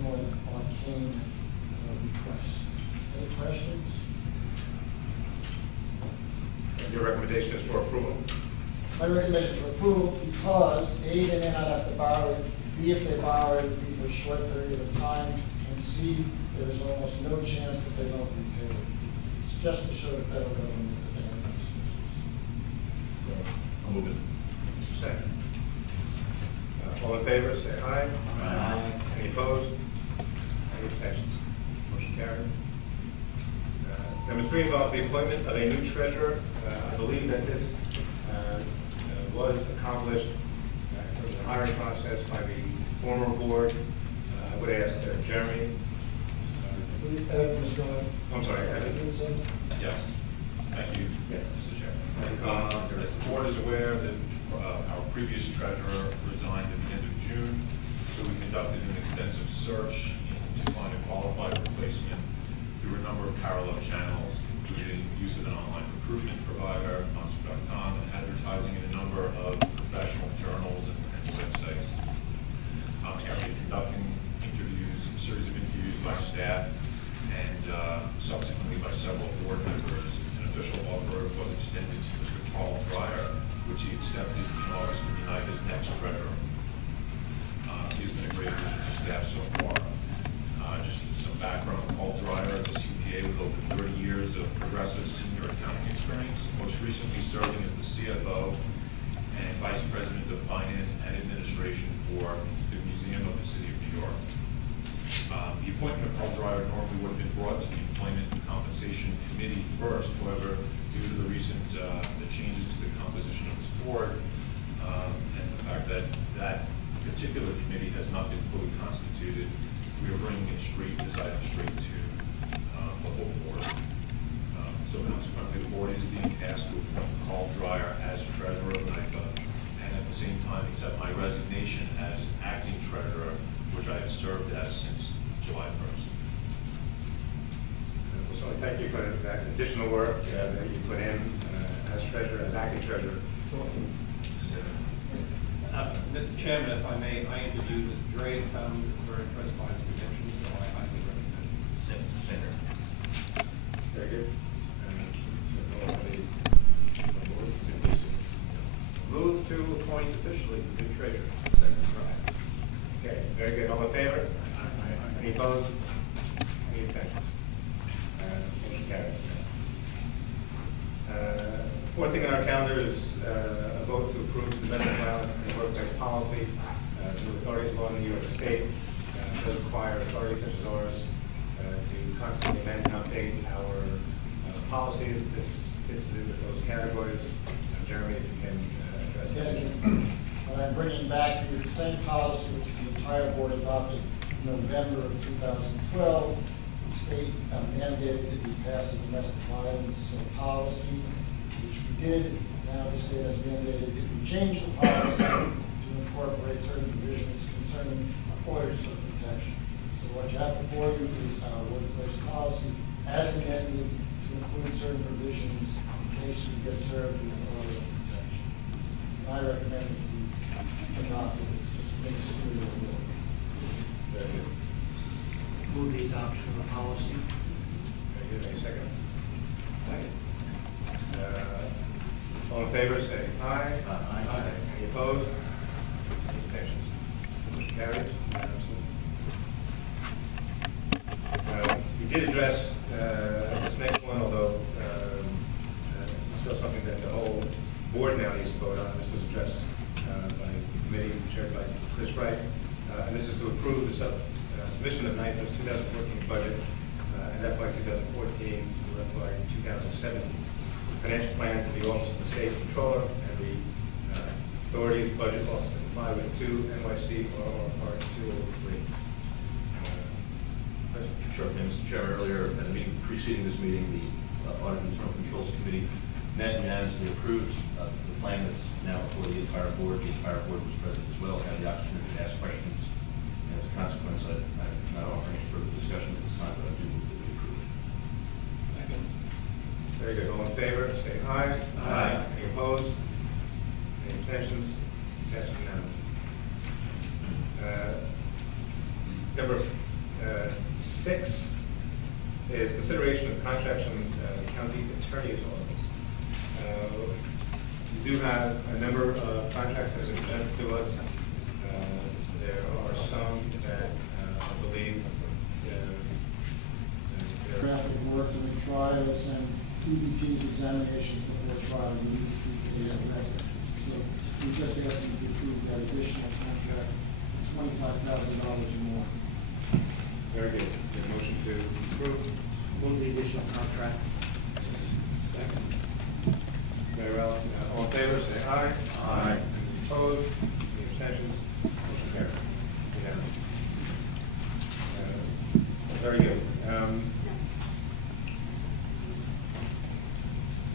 somewhat arcane request. Any questions? Your recommendation is for approval? My recommendation is for approval because A, they may not have to borrow it, B, if they borrow it, it'll be for a short period of time, and C, there is almost no chance that they won't repay it. It's just to show the federal government that they have resources. I'll move it. Second. All in favor, say aye. Aye. Any opposed? Any abstentions? Motion carried. Number 3 involves the appointment of a new treasurer. I believe that this was accomplished through the hiring process by the former board. I would ask Jeremy. I believe Evan was going. I'm sorry, Evan. Yes. Thank you, Yes. Mr. Chairman. As the board is aware that our previous treasurer resigned at the end of June, so we conducted an extensive search to find a qualified replacement through a number of parallel channels, including use of an online recruitment provider, Monster.com, and advertising in a number of professional journals and websites. After conducting interviews, a series of interviews by staff, and subsequently by several board members, an official offer was extended to Mr. Paul Dreyer, which he accepted in August to be NIFA's next treasurer. He's been a great addition to staff so far. Just some background, Paul Dreyer is a CPA with over 30 years of progressive senior accounting experience, most recently serving as the CFO and Vice President of Finance and Administration for the Museum of the City of New York. The appointment of Paul Dreyer normally would have been brought to the Employment and Compensation Committee first. However, due to the recent the changes to the composition of this board and the fact that that particular committee has not been fully constituted, we are bringing it this item straight to the whole board. So consequently, the board is being asked to appoint Paul Dreyer as treasurer of NIFA, and at the same time accept my resignation as acting treasurer, which I have served as since July 1st. So I thank you for that additional work that you put in as treasurer, as acting treasurer. Mr. Chairman, if I may, I interviewed Mr. Dre, found he was very impressed by his credentials, so I highly recommend it. Same here. Very good. Move to appoint officially the new treasurer. Second. Okay, very good. All in favor? Any opposed? Any abstentions? Motion carries. Fourth thing on our calendar is a vote to approve domestic violence and workplace policy. The authorities of law in New York State does require authorities such as ours to constantly amend and update our policies. This fits into those categories. Jeremy, if you can address that. What I'm bringing back to you is the same policy which the entire board adopted in November of 2012. The state mandated that we pass a domestic violence policy, which we did. Now the state has mandated that we change the policy to incorporate certain provisions concerning orders of protection. So what you have before you is our workplace policy as amended to include certain provisions in case we get served with an order of protection. And I recommend that you adopt it. It's just ministerial rule. Very good. Move the adoption of the policy. Very good. Any second? Second. All in favor, say aye. Aye. Any opposed? Any abstentions? Motion carries. We did address this next one, although it's still something that the whole board now needs to vote on. This was addressed by the committee chaired by Chris Wright, and this is to approve the submission of NIFA's 2014 budget and FY 2014 to FY 2017 financial plan to the Office of the State Controller and the Authorities Budget Office to comply with 2 NYC or Part 203. Sure. Mr. Chairman, earlier at a meeting preceding this meeting, the Audit and Internal Controls Committee met and unanimously approved the plan that's now before the entire board. The entire board was present as well, had the opportunity to ask questions. And as a consequence, I'm not offering any further discussion at this time, but I do move that we approve it. Second. Very good. All in favor, say aye. Aye. Any opposed? Any abstentions? That's unanimous. Number 6 is consideration of contracts from county attorney's office. We do have a number of contracts that have been presented to us. There are some that I believe Traffic work during trials and EBT's examinations before trial, we need to keep it in record. So we just asked them to approve that additional contract, $25,000 or more. very good. There's a motion to approve. Move the additional contract. Very well. All in favor, say aye. Aye. Any opposed? Any abstentions? Motion carries. Unanimous. Very good.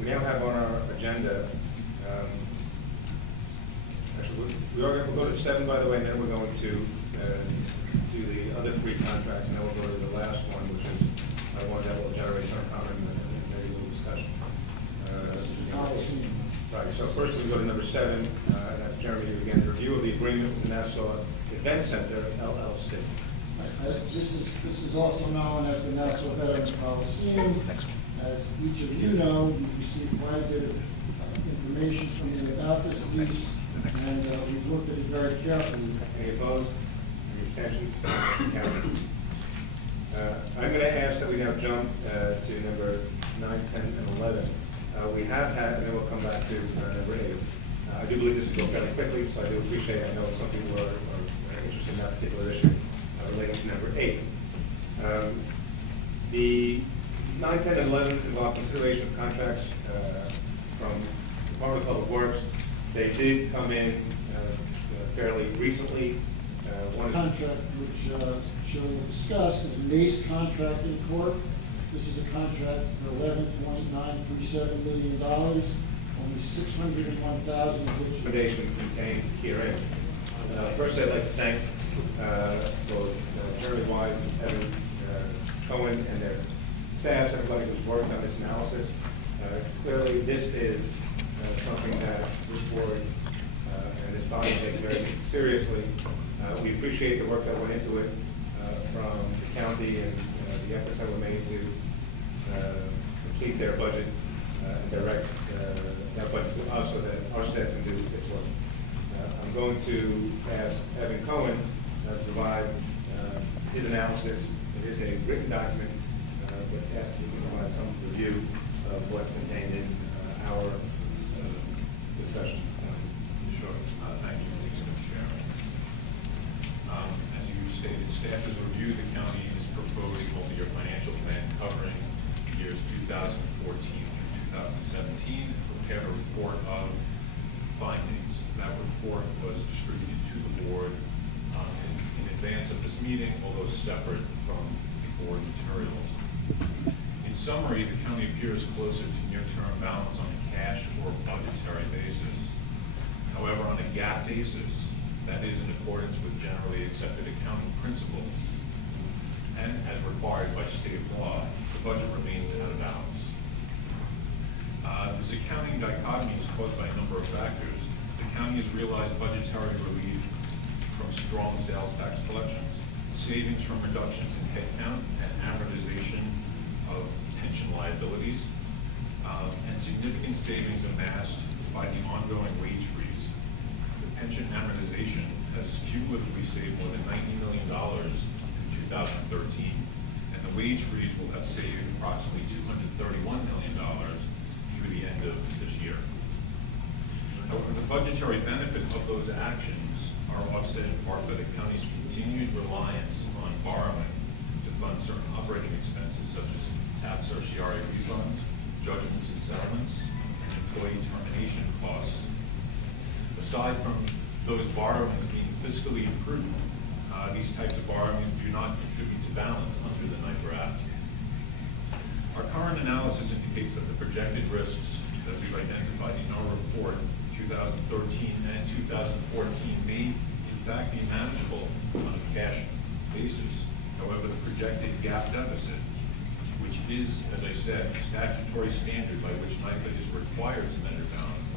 We now have on our agenda, actually, we'll go to 7, by the way, and then we're going to do the other 3 contracts, and then we'll go to the last one, which is one that will generate some comment and maybe a little discussion. Right, so first we go to number 7, and that's Jeremy again, review of the agreement with Nassau Event Center, LLC. This is also known as the Nassau Veterans Coliseum. As each of you know, we've received quite a bit of information from you about this lease, and we've looked at it very carefully. Any opposed? Any abstentions? Carried. I'm going to ask that we now jump to number 9, 10, and 11. We have had, and then we'll come back to number 8. I do believe this will go fairly quickly, so I do appreciate, I know some people are interested in that particular issue relating to number 8. The 9, 10, and 11 involve consideration of contracts from the Department of Public Works. They did come in fairly recently. One Contract which Shirley will discuss is Mace Contracting Corp. This is a contract for $11.937 million, only $601,000 of which recommendation contained herein. First, I'd like to thank both Jeremy Wise and Evan Cohen and their staffs, everybody who's worked on this analysis. Clearly, this is something that this board and this body take very seriously. We appreciate the work that went into it from the county and the efforts that were made to complete their budget and direct that budget to us so that our staff can do its work. I'm going to ask Evan Cohen to provide his analysis. It is a written document, but ask him to provide some review of what's contained in our discussion. Sure. Thank you, Mr. Chairman. As you stated, staff has reviewed the county's proposed multi-year financial plan covering the years 2014 through 2017, and prepared a report of findings. That report was distributed to the board in advance of this meeting, although separate from the board materials. In summary, the county appears closer to near-term balance on a cash or budgetary basis. However, on a GAAP basis, that is in accordance with generally accepted accounting principles, and as required by state law, the budget remains out of balance. This accounting dichotomy is caused by a number of factors. The county has realized budgetary relief from strong sales tax collections, savings from reductions in headcount and amortization of pension liabilities, and significant savings amassed by the ongoing wage freeze. The pension amortization has cumulatively saved more than $90 million in 2013, and the wage freeze will have saved approximately $231 million through the end of this year. However, the budgetary benefit of those actions are offset in part by the county's continued reliance on borrowing to fund certain operating expenses such as tab certiorari refunds, judgments and settlements, and employee termination costs. Aside from those borrowings being fiscally prudent, these types of borrowings do not contribute to balance under the NIFA Act. Our current analysis indicates that the projected risks that we've identified in our report 2013 and 2014 may in fact be manageable on a cash basis. However, the projected GAAP deficit, which is, as I said, a statutory standard by which NIFA is required to measure balance,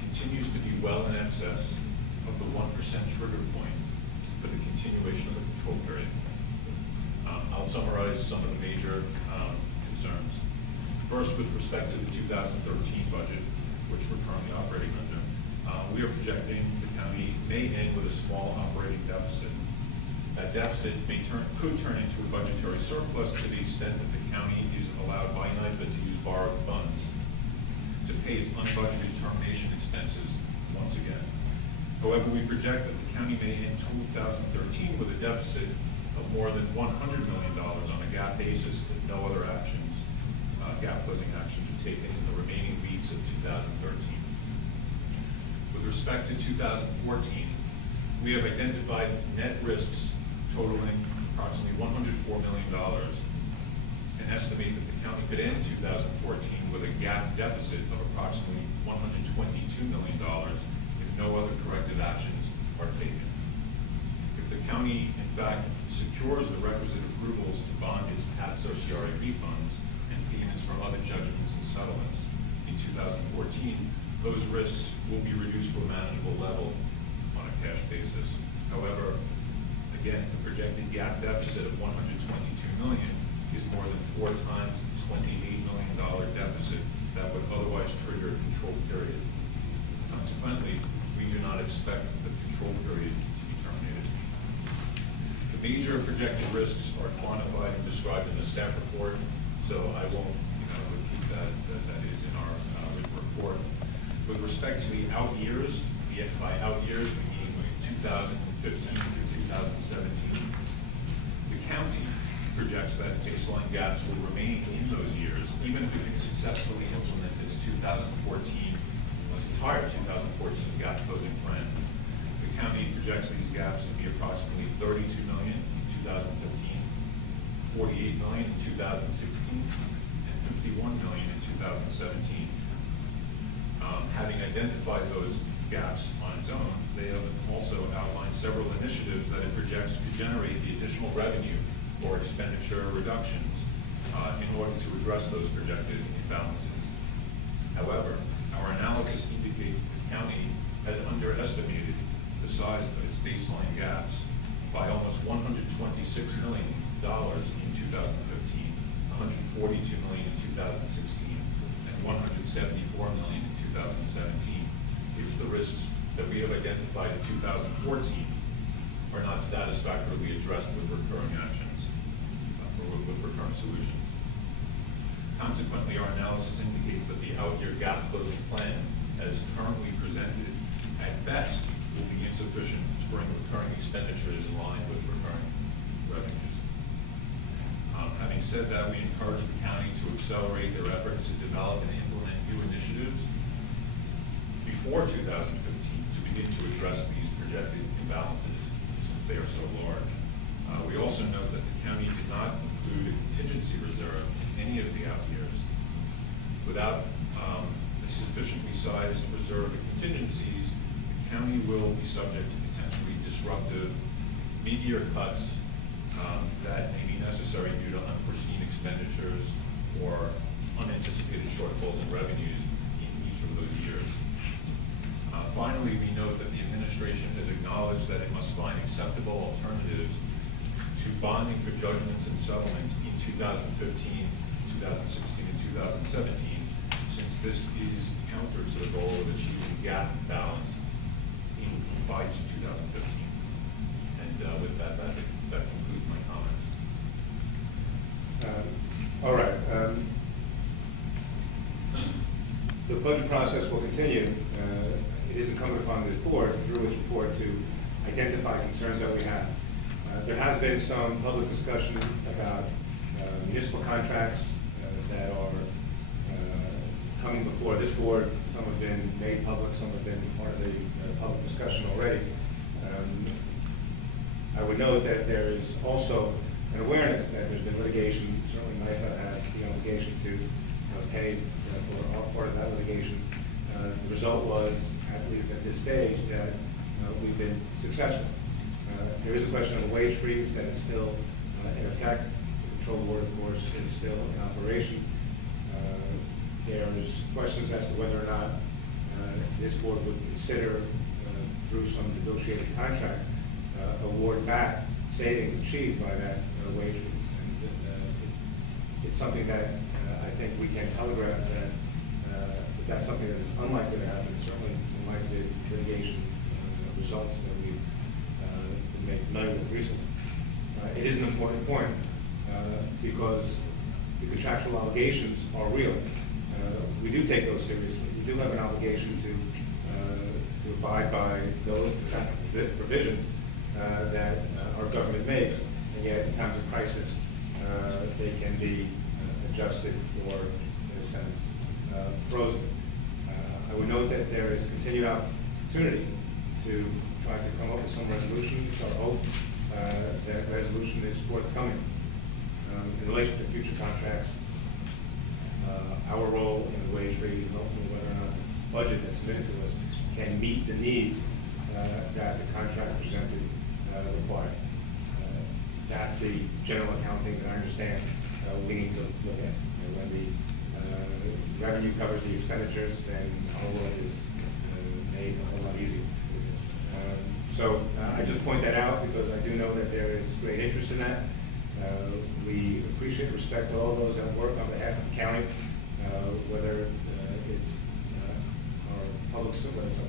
continues to be well in excess of the 1% trigger point for the continuation of the control period. I'll summarize some of the major concerns. First, with respect to the 2013 budget, which we're currently operating under, we are projecting the county may end with a small operating deficit. That deficit could turn into a budgetary surplus to the extent that the county is allowed by NIFA to use borrowed funds to pay its unbudgeted termination expenses once again. However, we project that the county may end 2013 with a deficit of more than $100 million on a GAAP basis if no other actions, GAAP closing actions are taken in the remaining weeks of 2013. With respect to 2014, we have identified net risks totaling approximately $104 million and estimate that the county could end 2014 with a GAAP deficit of approximately $122 million if no other corrective actions are taken. If the county, in fact, secures the requisite approvals to bond its ad certiorari refunds and payments from other judgments and settlements in 2014, those risks will be reduced to a manageable level on a cash basis. However, again, the projected GAAP deficit of $122 million is more than 4 times the $28 million deficit that would otherwise trigger a control period. Consequently, we do not expect the control period to be terminated. The major projected risks are quantified and described in the staff report, so I won't repeat that. That is in our report. With respect to the out years, by out years we mean 2015 through 2017. The county projects that baseline gaps will remain in those years, even if we can successfully implement its 2014, entire 2014 gap closing plan. The county projects these gaps to be approximately $32 million in 2015, $48 million in 2016, and $51 million in 2017. Having identified those gaps on its own, they have also outlined several initiatives that it projects could generate the additional revenue or expenditure reductions in order to address those projected imbalances. However, our analysis indicates the county has underestimated the size of its baseline gaps by almost $126 million in 2015, $142 million in 2016, and $174 million in 2017, if the risks that we have identified in 2014 are not satisfactorily addressed with recurring actions or with recurring solutions. Consequently, our analysis indicates that the out-year gap closing plan, as currently presented, at best, will be insufficient to bring recurring expenditures in line with recurring revenues. Having said that, we encourage the county to accelerate their efforts to develop and implement new initiatives before 2015 to begin to address these projected imbalances, since they are so large. We also note that the county did not include a contingency reserve in any of the out years. Without a sufficiently sized reserve of contingencies, the county will be subject to potentially disruptive mid-year cuts that may be necessary due to unforeseen expenditures or unanticipated shortfalls in revenues in each of those years. Finally, we note that the administration has acknowledged that it must find acceptable alternatives to bonding for judgments and settlements in 2015, 2016, and 2017, since this is counter to the goal of achieving GAAP balance by 2015. And with that concludes my comments. All right. The budget process will continue. It is incumbent upon this board, through its report, to identify concerns that we have. There has been some public discussion about municipal contracts that are coming before this board. Some have been made public, some have been part of the public discussion already. I would note that there is also an awareness that there's been litigation. Certainly NIFA has the obligation to pay for our part of that litigation. The result was, at least at this stage, that we've been successful. There is a question of a wage freeze that is still in effect. The control board, of course, is still in operation. There's questions as to whether or not this board would consider, through some negotiated contract, award back savings achieved by that wage freeze. And it's something that I think we can telegraph that that's something that is unlikely to happen, certainly in light of the litigation results that we've been made familiar with recently. It is an important point because the contractual obligations are real. We do take those seriously. We do have an obligation to abide by those contractual provisions that our government makes, and yet in times of crisis, they can be adjusted or, in a sense, frozen. I would note that there is continued opportunity to try to come up with some resolution. It's our hope that resolution is forthcoming. In relation to future contracts, our role in the wage freeze and ultimately whether or not the budget that's submitted to us can meet the needs that the contract presented require. That's the general accounting that I understand we need to look at. When the revenue covers the expenditures, then our work is made a whole lot easier. So I just point that out because I do know that there is great interest in that. We appreciate and respect all those that work on behalf of the county, whether it's our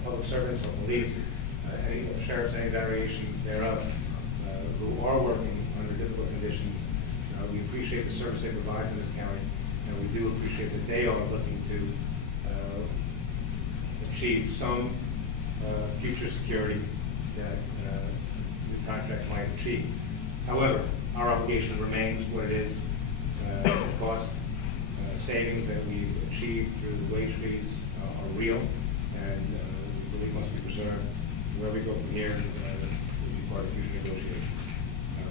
public servants or police, any sheriffs, any variation thereof, who are working under difficult conditions. We appreciate the service they provide to this county, and we do appreciate that they are looking to achieve some future security that the contracts might achieve. However, our obligation remains what it is. The cost savings that we've achieved through the wage freeze are real, and we believe must be preserved. Where we go from here will be part of future negotiations.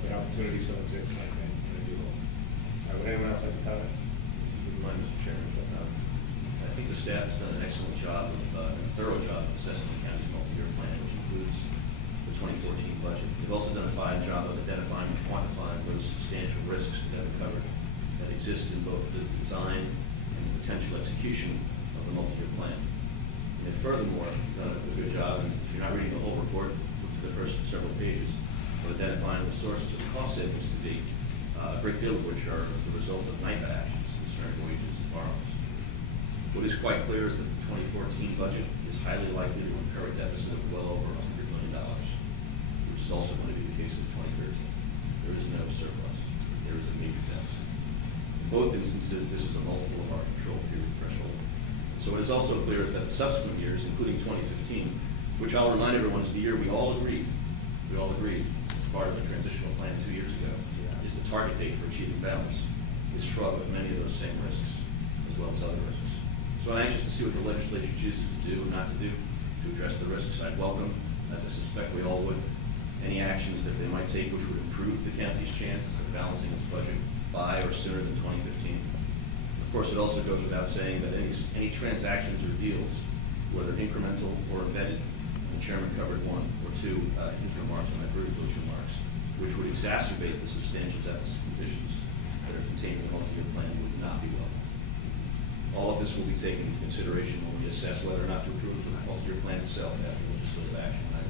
But opportunity still exists, I think, and I do hope. Would anyone else like to comment? Good morning, Mr. Chairman. I think the staff has done an excellent job, a thorough job of assessing the county's multi-year plan, which includes the 2014 budget. They've also done a fine job of identifying and quantifying those substantial risks that are covered that exist in both the design and the potential execution of the multi-year plan. And furthermore, you've done a good job, and if you're not reading the whole report, look to the first several pages, of identifying the sources of cost savings to be, a great deal of which are the result of NIFA actions concerning wages and borrowings. What is quite clear is that the 2014 budget is highly likely to incur a deficit of well over $100 million, which is also going to be the case in 2013. There is no surplus. There is a major deficit. In both instances, this is a multiple of our control period threshold. So what is also clear is that the subsequent years, including 2015, which I'll remind everyone is the year we all agreed, as part of the transitional plan 2 years ago, is the target date for achieving balance, is fraught with many of those same risks, as well as other risks. So I'm anxious to see what the legislature chooses to do and not to do to address the risks. I'd welcome, as I suspect we all would, any actions that they might take which would improve the county's chance of balancing its budget by or sooner than 2015. Of course, it also goes without saying that any transactions or deals, whether incremental or embedded, and the chairman covered one or two his remarks, and I agree with those remarks, which would exacerbate the substantial deficit conditions that are contained in the multi-year plan would not be welcome. All of this will be taken into consideration when we assess whether or not to approve the multi-year plan itself after legislative action. I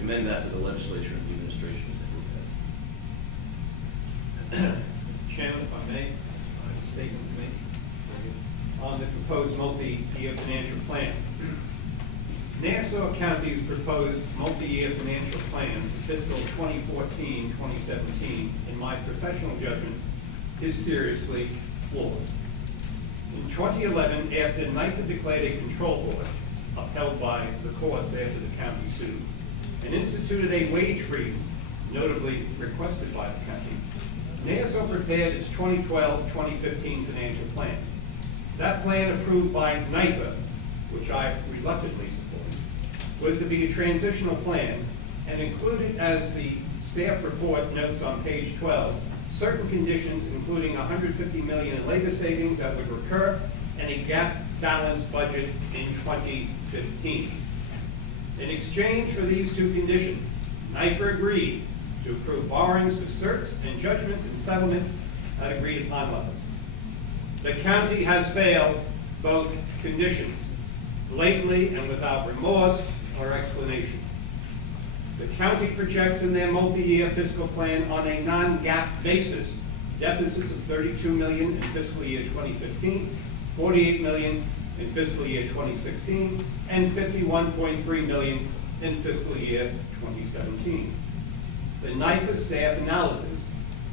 commend that to the legislature and the administration as they move ahead. Mr. Chairman, if I may, I have a statement to make on the proposed multi-year financial plan. Nassau County's proposed multi-year financial plan for fiscal 2014-2017, in my professional judgment, is seriously flawed. In 2011, after NIFA declared a control board, upheld by the courts after the county sued, and instituted a wage freeze, notably requested by the county, Nassau prepared its 2012-2015 financial plan. That plan, approved by NIFA, which I reluctantly supported, was to be a transitional plan and included, as the staff report notes on page 12, certain conditions including $150 million in labor savings that would recur and a gap balanced budget in 2015. In exchange for these two conditions, NIFA agreed to approve borrowings for certs and judgments and settlements at agreed upon levels. The county has failed both conditions, blatantly and without remorse or explanation. The county projects in their multi-year fiscal plan on a non-GAAP basis deficits of $32 million in fiscal year 2015, $48 million in fiscal year 2016, and $51.3 million in fiscal year 2017. The NIFA staff analysis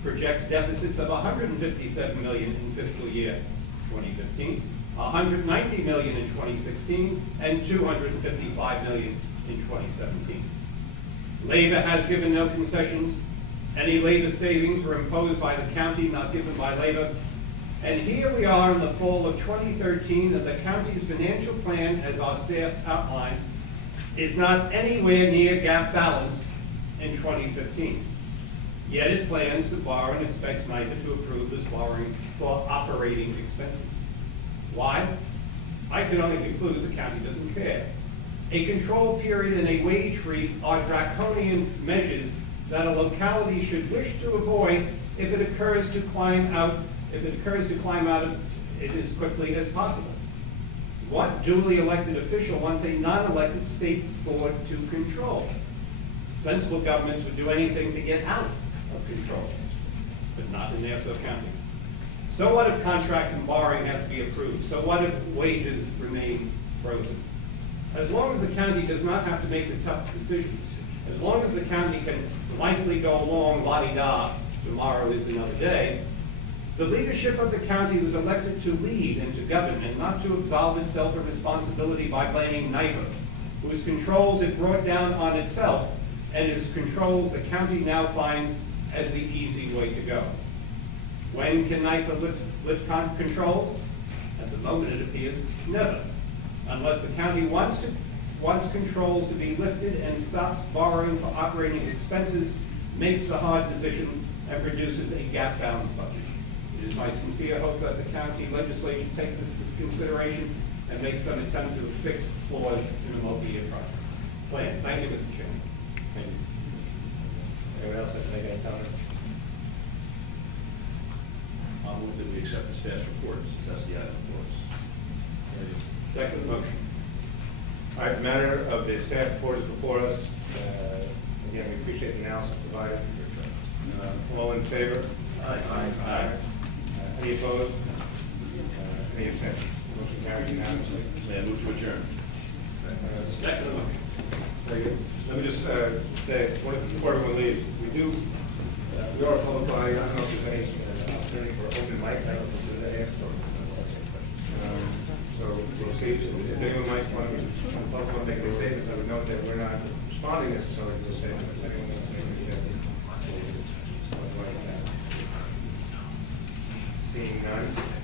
projects deficits of $157 million in fiscal year 2015, $190 million in 2016, and $255 million in 2017. Labor has given no concessions. Any labor savings were imposed by the county, not given by labor. And here we are in the fall of 2013, and the county's financial plan, as our staff outlines, is not anywhere near gap balance in 2015. Yet it plans to borrow and expects NIFA to approve this borrowing for operating expenses. Why? I can only conclude the county doesn't care. A control period and a wage freeze are draconian measures that a locality should wish to avoid if it occurs to climb out of it as quickly as possible. What duly elected official wants a non-elected state board to control? Sensible governments would do anything to get out of control, but not in Nassau County. So what if contracts and borrowing have to be approved? So what if wages remain frozen? As long as the county does not have to make the tough decisions, as long as the county can lightly go along la-di-da, tomorrow is another day, the leadership of the county was elected to lead and to govern and not to absolve itself of responsibility by blaming NIFA, whose controls it brought down on itself and whose controls the county now finds as the easy way to go. When can NIFA lift controls? At the moment it appears never, unless the county wants controls to be lifted and stops borrowing for operating expenses, makes the hard decision, and produces a gap-balanced budget. It is my sincere hope that the county legislature takes this into consideration and makes some attempt to fix flaws in the multi-year project plan. Thank you, Mr. Chairman. Thank you. Anyone else like to make any comment? I'll move that we accept the staff's report, since that's the item for us. Second motion. All right, the matter of the staff report is before us. Again, we appreciate the analysis provided. All in favor? Aye. Any opposed? Any abstentions? Motion carries unanimously. May I move to adjourn? Second motion. Very good. Let me just say, before everyone leaves, we are a public body. I don't know if there's any opportunity for open mic. I don't know if there's any. So we'll see. If anyone might want to make any statements, I would note that we're not responding necessarily to the statements. If anyone wants to make any statements, seeing none.